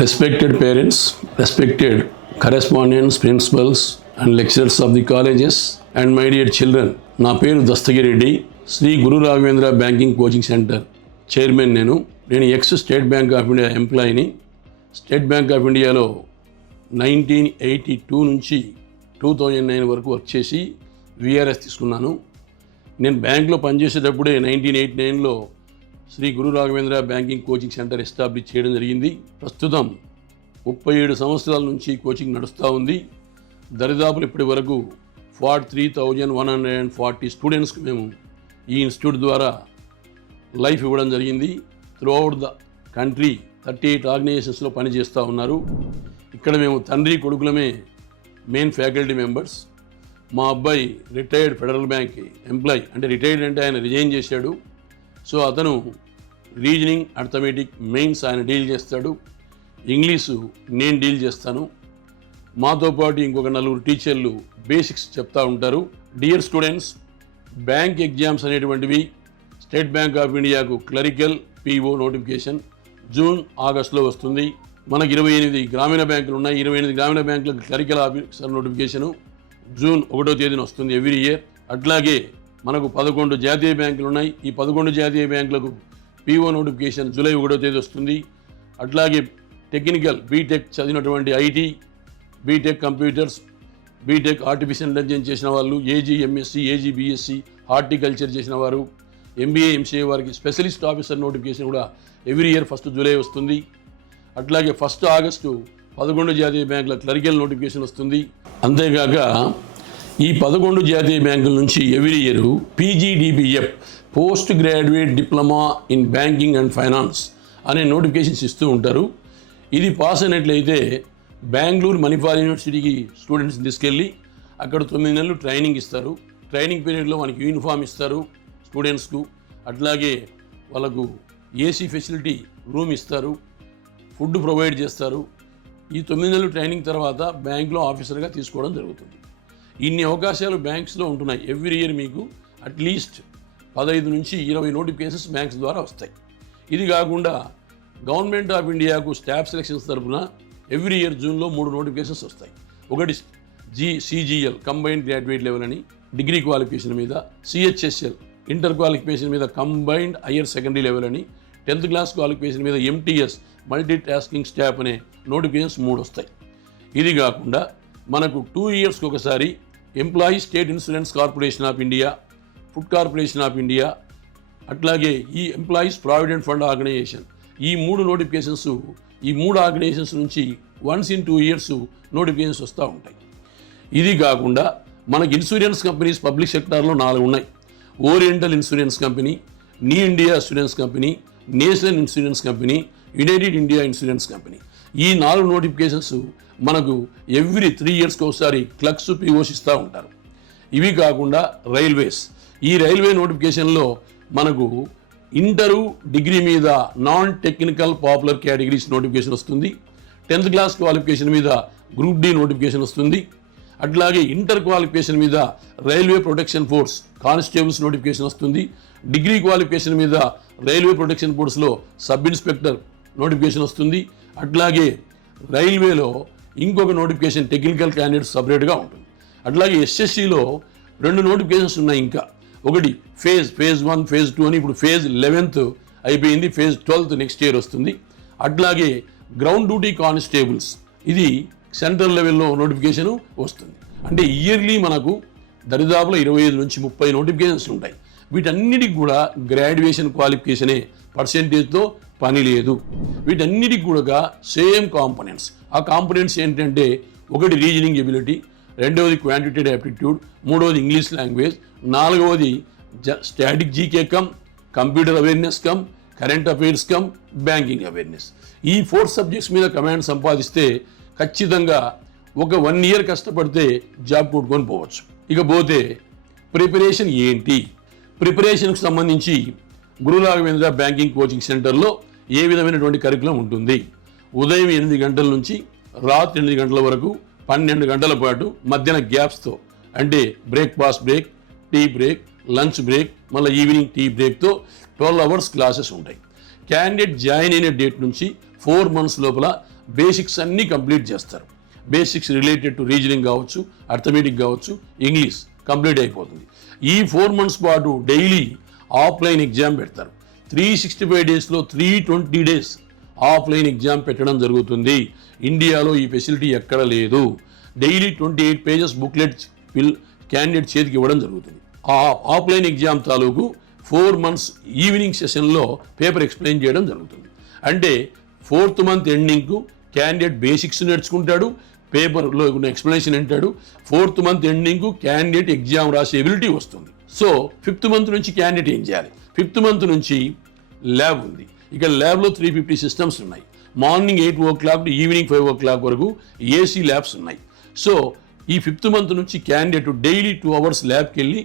Respected parents, respected correspondents, principals, and lecturers of the colleges, and my dear children, నా పేరు Dastagiri Reddy. Shri Guru Raghavendra banking coaching centre chairman. నేను ex state bank of India ఎంప్లాయీని. State bank of ఇండియాలో 1982 నుంచి 2009 వరకు work చేసి VRS తీసుకున్నాను. నేను బ్యాంక్లో పనిచేసేటప్పుడే 1989లో Shri Guru Raghavendra banking coaching centre establish చేయడం జరిగింది. ప్రస్తుతం 37 సంవత్సరాల నుంచి కోచింగ్ నడుస్తూ ఉంది. దరిదాపులు ఇప్పటి వరకు 43,140 స్టూడెంట్స్కి మేము ఈ ఇన్స్టిట్యూట్ ద్వారా లైఫ్ ఇవ్వడం జరిగింది. త్రూఅవుట్ ద కంట్రీ 38 ఆర్గనైజేషన్స్లో పనిచేస్తూ ఉన్నారు. ఇక్కడ మేము తండ్రి కొడుకులమే మెయిన్ ఫ్యాకల్టీ మెంబర్స్. మా అబ్బాయి రిటైర్డ్ ఫెడరల్ బ్యాంక్ ఎంప్లాయీ, అంటే రిటైర్డ్ అంటే ఆయన రిజైన్ చేశాడు. సో అతను రీజనింగ్, అర్థమెటిక్, మెయిన్స్ ఆయన డీల్ చేస్తాడు. ఇంగ్లీషు నేను డీల్ చేస్తాను. మాతో పాటు ఇంకొక 4 టీచర్లు బేసిక్స్ చెప్తా ఉంటారు. డియర్ స్టూడెంట్స్, బ్యాంక్ ఎగ్జామ్స్ అనేటువంటివి స్టేట్ బ్యాంక్ ఆఫ్ ఇండియాకు క్లరికల్ పిఓ నోటిఫికేషన్ జూన్, ఆగస్టులో వస్తుంది. మనకు 28 గ్రామీణ బ్యాంకులు ఉన్నాయి. 28 గ్రామీణ బ్యాంకులకు క్లరికల్ ఆఫీసర్ నోటిఫికేషను జూన్ 1వ తేదీన వస్తుంది ఎవ్రీ ఇయర్. అట్లాగే మనకు 11 జాతీయ బ్యాంకులు ఉన్నాయి. ఈ 11 జాతీయ బ్యాంకులకు పిఓ నోటిఫికేషన్ జూలై 1వ తేదీ వస్తుంది. అట్లాగే టెక్నికల్ బీటెక్ చదివినటువంటి IT, BTech computers, BTech artificial intelligence చేసిన వాళ్ళు, AG MSc, AG BSc, horticulture చేసిన వారు, ఎంబీఏ ఎంసీఏ వారికి స్పెషలిస్ట్ ఆఫీసర్ నోటిఫికేషన్ కూడా ఎవ్రీ ఇయర్ 1 జూలై వస్తుంది. అట్లాగే 1 ఆగస్టు 11 జాతీయ బ్యాంకుల క్లరికల్ నోటిఫికేషన్ వస్తుంది. అంతేకాక ఈ 11 జాతీయ బ్యాంకుల నుంచి every year PGDBF, post graduate diploma in banking and finance అనే నోటిఫికేషన్స్ ఇస్తూ ఉంటారు. ఇది పాస్ అయినట్లయితే బెంగళూరు మణిపాల్ యూనివర్సిటీకి స్టూడెంట్స్ తీసుకెళ్ళి అక్కడ 9 నెలలు ట్రైనింగ్ ఇస్తారు. ట్రైనింగ్ పీరియడ్లో మనకి యూనిఫామ్ ఇస్తారు స్టూడెంట్స్కు. అట్లాగే వాళ్ళకు ఏసీ ఫెసిలిటీ రూమ్ ఇస్తారు, ఫుడ్ ప్రొవైడ్ చేస్తారు. ఈ 9 నెలలు ట్రైనింగ్ తర్వాత బ్యాంక్లో ఆఫీసర్గా తీసుకోవడం జరుగుతుంది. ఇన్ని అవకాశాలు బ్యాంక్స్లో ఉంటున్నాయి. ఎవ్రీ ఇయర్ మీకు అట్లీస్ట్ 15 నుంచి 20 నోటిఫికేషన్స్ బ్యాంక్స్ ద్వారా వస్తాయి. ఇది కాకుండా గవర్నమెంట్ ఆఫ్ ఇండియాకు స్టాఫ్ సెలక్షన్స్ తరఫున ఎవ్రీ ఇయర్ జూన్లో 3 నోటిఫికేషన్స్ వస్తాయి. ఒకటి సిజిఎల్ కంబైన్డ్ గ్రాడ్యుయేట్ లెవెల్ అని డిగ్రీ క్వాలిఫికేషన్ మీద, సిహెచ్ఎస్ఎల్ ఇంటర్ క్వాలిఫికేషన్ మీద కంబైన్డ్ హయ్యర్ సెకండరీ లెవెల్ అని, 10th క్లాస్ క్వాలిఫికేషన్ మీద ఎంటీఎస్ మల్టీ టాస్కింగ్ స్టాఫ్ అనే నోటిఫికేషన్స్ 3 వస్తాయి. ఇది కాకుండా మనకు 2 ఇయర్స్కి ఒకసారి employee state insurance corporation of India, food corporation of India, అట్లాగే ఈ ఎంప్లాయీస్ ప్రావిడెంట్ ఫండ్ ఆర్గనైజేషన్, ఈ 3 నోటిఫికేషన్స్, ఈ 3 ఆర్గనైజేషన్స్ నుంచి వన్స్ ఇన్ 2 ఇయర్స్ నోటిఫికేషన్స్ వస్తూ ఉంటాయి. ఇది కాకుండా మనకి ఇన్సూరెన్స్ కంపెనీస్ పబ్లిక్ సెక్టార్లో 4 ఉన్నాయి. ఓరియంటల్ ఇన్సూరెన్స్ కంపెనీ, నీ India insurance company, national insurance company, United India insurance company. ఈ 4 నోటిఫికేషన్స్ మనకు ఎవ్రీ 3 ఇయర్స్కి ఒకసారి క్లర్క్స్ పిఓస్ ఇస్తూ ఉంటారు. ఇవి కాకుండా రైల్వేస్, ఈ రైల్వే నోటిఫికేషన్లో మనకు ఇంటరు, డిగ్రీ మీద non technical popular categories notification వస్తుంది. 10th క్లాస్ క్వాలిఫికేషన్ మీద గ్రూప్ డి నోటిఫికేషన్ వస్తుంది. అట్లాగే ఇంటర్ క్వాలిఫికేషన్ మీద railway protection force constables notification వస్తుంది. డిగ్రీ క్వాలిఫికేషన్ మీద రైల్వే ప్రొటెక్షన్ ఫోర్స్లో సబ్ ఇన్స్పెక్టర్ నోటిఫికేషన్ వస్తుంది. అట్లాగే రైల్వేలో ఇంకొక నోటిఫికేషన్ టెక్నికల్ క్యాండిడేట్ సపరేట్గా ఉంటుంది. అట్లాగే ఎస్ఎస్సిలో 2 నోటిఫికేషన్స్ ఉన్నాయి. ఇంకా ఒకటి ఫేజ్ 1, ఫేజ్ 2 అని. ఇప్పుడు ఫేజ్ 11th అయిపోయింది, ఫేజ్ 12th నెక్స్ట్ ఇయర్ వస్తుంది. అట్లాగే గ్రౌండ్ డ్యూటీ కానిస్టేబుల్స్, ఇది సెంట్రల్ లెవెల్లో నోటిఫికేషన్ వస్తుంది. అంటే ఇయర్లీ మనకు దరిదాపులో 25 నుంచి 30 నోటిఫికేషన్స్ ఉంటాయి. వీటన్నిటికి కూడా గ్రాడ్యుయేషన్ క్వాలిఫికేషనే పర్సెంటేజ్తో పని లేదు. వీటన్నిటికి కూడా సేమ్ కాంపోనెంట్స్. ఆ కాంపోనెంట్స్ ఏంటంటే, ఒకటి రీజనింగ్ ఎబిలిటీ, 2వది క్వాంటిటేటివ్ యాప్టిట్యూడ్, 3వది ఇంగ్లీష్ లాంగ్వేజ్, 4వది static GK cum computer awareness cum current affairs cum banking awareness. ఈ 4 సబ్జెక్ట్స్ మీద కమాండ్ సంపాదిస్తే ఖచ్చితంగా ఒక 1 ఇయర్ కష్టపడితే జాబ్ కొట్టుకొని పోవచ్చు. ఇకపోతే ప్రిపరేషన్ ఏంటి? ప్రిపరేషన్కి సంబంధించి గురు రాఘవేంద్ర బ్యాంకింగ్ కోచింగ్ సెంటర్లో ఏ విధమైనటువంటి కరికులం ఉంటుంది? ఉదయం 8 గంటల నుంచి రాత్రి 8 గంటల వరకు 12 గంటల పాటు మధ్యాహ్న గ్యాప్స్తో, అంటే breakfast break, tea break, lunch break, మళ్ళీ ఈవినింగ్ టీ బ్రేక్తో 12 hours క్లాసెస్ ఉంటాయి. క్యాండిడేట్ జాయిన్ అయిన డేట్ నుంచి 4 months లోపల బేసిక్స్ అన్నీ కంప్లీట్ చేస్తారు. బేసిక్స్ రిలేటెడ్ టు రీజనింగ్ కావచ్చు, అర్థమెటిక్ కావచ్చు, ఇంగ్లీష్ కంప్లీట్ అయిపోతుంది. ఈ 4 months పాటు డైలీ ఆఫ్లైన్ ఎగ్జామ్ పెడతారు. 365 డేస్లో 320 days ఆఫ్లైన్ ఎగ్జామ్ పెట్టడం జరుగుతుంది. ఇండియాలో ఈ ఫెసిలిటీ ఎక్కడ లేదు. డైలీ 28 pages బుక్లెట్ క్యాండిడేట్ చేతికి ఇవ్వడం జరుగుతుంది. ఆ ఆఫ్లైన్ ఎగ్జామ్ తాలూకు 4 months ఈవినింగ్ సెషన్లో పేపర్ ఎక్స్ప్లెయిన్ చేయడం జరుగుతుంది. అంటే 4th month ఎండింగ్కు క్యాండిడేట్ బేసిక్స్ నేర్చుకుంటాడు, పేపర్లో ఉన్న ఎక్స్ప్లెనేషన్ వింటాడు. 4th month ఎండింగ్కు క్యాండిడేట్ ఎగ్జామ్ రాసే ఎబిలిటీ వస్తుంది. సో 5th month నుంచి క్యాండిడేట్ ఏం చేయాలి? 5th month నుంచి ల్యాబ్ ఉంది. ఇక ల్యాబ్లో 350 systems ఉన్నాయి. Morning 8 o'clock to evening 5 o'clock వరకు ఏసీ ల్యాబ్స్ ఉన్నాయి. సో ఈ 5th month నుంచి క్యాండిడేట్ డైలీ 2 hours ల్యాబ్కి వెళ్ళి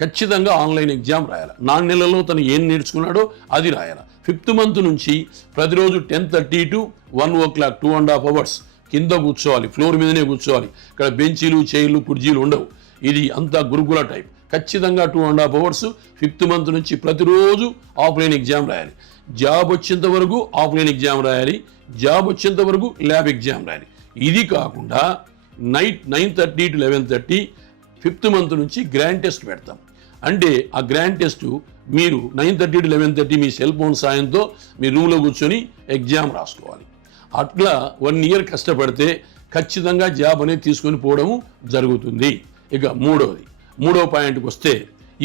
ఖచ్చితంగా ఆన్లైన్ ఎగ్జామ్ రాయాలి. 4 నెలల్లో తను ఏం నేర్చుకున్నాడో అది రాయాలి. 5th month నుంచి ప్రతిరోజు 10:30 to 1 o'clock 2.5 hours కింద కూర్చోవాలి, ఫ్లోర్ మీదనే కూర్చోవాలి. ఇక్కడ బెంచీలు, చైర్లు, కుర్చీలు ఉండవు. ఇది అంతా గురుకుల టైప్. ఖచ్చితంగా 2.5 hours 5th month నుంచి ప్రతిరోజు ఆఫ్లైన్ ఎగ్జామ్ రాయాలి. జాబ్ వచ్చేంత వరకు ఆఫ్లైన్ ఎగ్జామ్ రాయాలి, జాబ్ వచ్చేంత వరకు ల్యాబ్ ఎగ్జామ్ రాయాలి. ఇది కాకుండా నైట్ 9:30 to 11:30 5th month నుంచి గ్రాండ్ టెస్ట్ పెడతాం. అంటే ఆ గ్రాండ్ టెస్ట్ మీరు 9:30 to 11:30 మీ సెల్ ఫోన్ సాయంతో మీ రూమ్లో కూర్చొని ఎగ్జామ్ రాసుకోవాలి. అట్లా 1 year కష్టపడితే ఖచ్చితంగా జాబ్ అనేది తీసుకొని పోవడము జరుగుతుంది. ఇక మూడో పాయింట్కి వస్తే,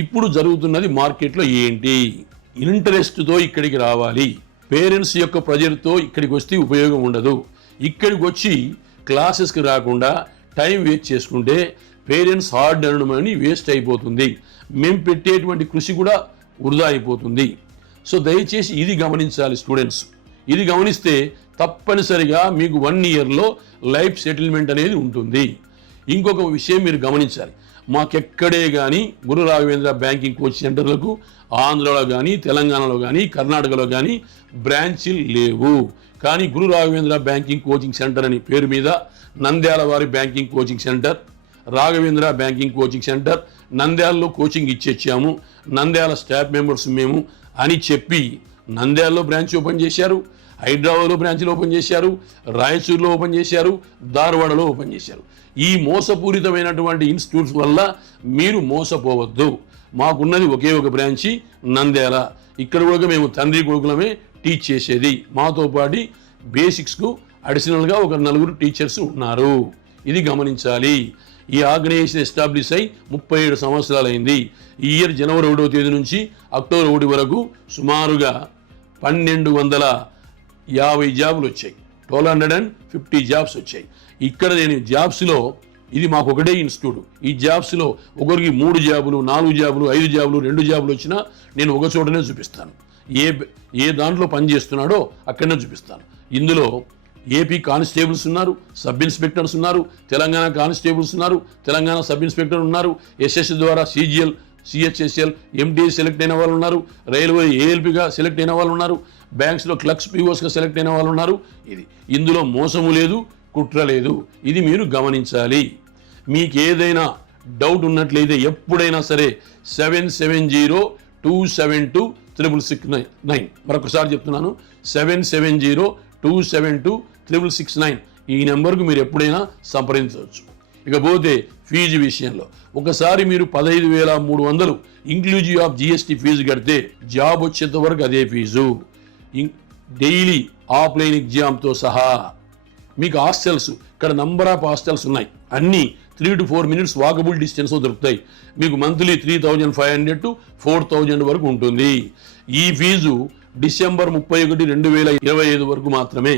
ఇప్పుడు జరుగుతున్నది మార్కెట్లో ఏంటి? ఇంట్రెస్ట్తో ఇక్కడికి రావాలి. పేరెంట్స్ యొక్క ప్రెజర్తో ఇక్కడికి వస్తే ఉపయోగం ఉండదు. ఇక్కడికి వచ్చి క్లాసెస్కి రాకుండా టైం వేస్ట్ చేసుకుంటే parents hard earned money waste అయిపోతుంది. మేము పెట్టేటువంటి కృషి కూడా వృధా అయిపోతుంది. సో దయచేసి ఇది గమనించాలి స్టూడెంట్స్. ఇది గమనిస్తే తప్పనిసరిగా మీకు 1 yearలో లైఫ్ సెటిల్మెంట్ అనేది ఉంటుంది. ఇంకొక విషయం మీరు గమనించాలి. మాకెక్కడే కానీ గురు రాఘవేంద్ర బ్యాంకింగ్ కోచింగ్ సెంటర్లకు ఆంధ్రలో కానీ, తెలంగాణలో కానీ, కర్ణాటకలో కానీ బ్రాంచీలు లేవు. కానీ గురు రాఘవేంద్ర బ్యాంకింగ్ కోచింగ్ సెంటర్ అని పేరు మీద నంద్యాల వారి banking coaching centre, Raghavendra banking coaching centre, నంద్యాలలో కోచింగ్ ఇచ్చేచ్చాము, నంద్యాల స్టాఫ్ మెంబర్స్ మేము అని చెప్పి నంద్యాలలో బ్రాంచ్ ఓపెన్ చేశారు, హైదరాబాద్లో బ్రాంచ్లు ఓపెన్ చేశారు, రాయచూరులో ఓపెన్ చేశారు, ధార్వాడలో ఓపెన్ చేశారు. ఈ మోసపూరితమైనటువంటి ఇన్స్టిట్యూట్స్ వల్ల మీరు మోసపోవద్దు. మాకున్నది ఒకే ఒక బ్రాంచి నంద్యాల. ఇక్కడ కూడా మేము తండ్రి కొడుకులమే టీచ్ చేసేది. మాతో పాటు బేసిక్స్కు అడిషనల్గా ఒక 4 టీచర్స్ ఉన్నారు. ఇది గమనించాలి. ఈ ఆర్గనైజేషన్ ఎస్టాబ్లిష్ అయి 37 సంవత్సరాలు అయింది. ఈ ఇయర్ జనవరి 1వ తేదీ నుంచి అక్టోబర్ 1 వరకు సుమారుగా 1250 జాబులు వచ్చాయి. 1250 జాబ్స్ వచ్చాయి. ఇక్కడ నేను జాబ్స్లో ఇది మాకు ఒకటే ఇన్స్టిట్యూట్. ఈ జాబ్స్లో ఒకరికి 3 జాబులు, 4 జాబులు, 5 జాబులు, 2 జాబులు వచ్చినా నేను ఒక చోటనే చూపిస్తాను. ఏ దాంట్లో పని చేస్తున్నాడో అక్కడనే చూపిస్తాను. ఇందులో ఏపీ కానిస్టేబుల్స్ ఉన్నారు, సబ్ ఇన్స్పెక్టర్స్ ఉన్నారు, తెలంగాణ కానిస్టేబుల్స్ ఉన్నారు, తెలంగాణ సబ్ ఇన్స్పెక్టర్ ఉన్నారు, ఎస్ఎస్సి ద్వారా CGL, CHSL, MDA సెలెక్ట్ అయిన వాళ్ళు ఉన్నారు, రైల్వే ALPగా సెలెక్ట్ అయిన వాళ్ళు ఉన్నారు, బ్యాంక్స్లో క్లర్క్స్ POSగా సెలెక్ట్ అయిన వాళ్ళు ఉన్నారు. ఇందులో మోసము లేదు, కుట్ర లేదు. ఇది మీరు గమనించాలి. మీకు ఏదైనా డౌట్ ఉన్నట్లయితే ఎప్పుడైనా సరే 7702726669 మరొకసారి చెప్తున్నాను, 7702726669 ఈ నెంబర్కు మీరు ఎప్పుడైనా సంప్రదించవచ్చు. ఇకపోతే ఫీజు విషయంలో ఒకసారి మీరు 15,300 ఇంక్లూజివ్ ఆఫ్ GST ఫీజు కడితే జాబ్ వచ్చేంత వరకు అదే ఫీజు. డైలీ ఆఫ్లైన్ ఎగ్జామ్తో సహా మీకు హాస్టల్స్, ఇక్కడ నంబర్ ఆఫ్ హాస్టల్స్ ఉన్నాయి. అన్నీ 3 to 4 minutes వాకబుల్ డిస్టెన్స్ దొరుకుతాయి. మీకు మంత్లీ 3,500 to 4,000 వరకు ఉంటుంది. ఈ ఫీజు డిసెంబర్ 31, 2025 వరకు మాత్రమే.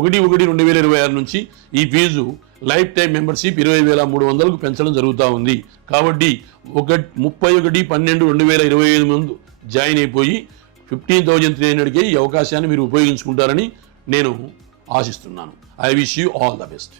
1/1/2026 నుంచి ఈ ఫీజు లైఫ్ టైం మెంబర్షిప్ 20,300కు పెంచడం జరుగుతూ ఉంది. కాబట్టి 31/12/2025 ముందు జాయిన్ అయిపోయి 15,300కే ఈ అవకాశాన్ని మీరు ఉపయోగించుకుంటారని నేను ఆశిస్తున్నాను. I wish you all the best.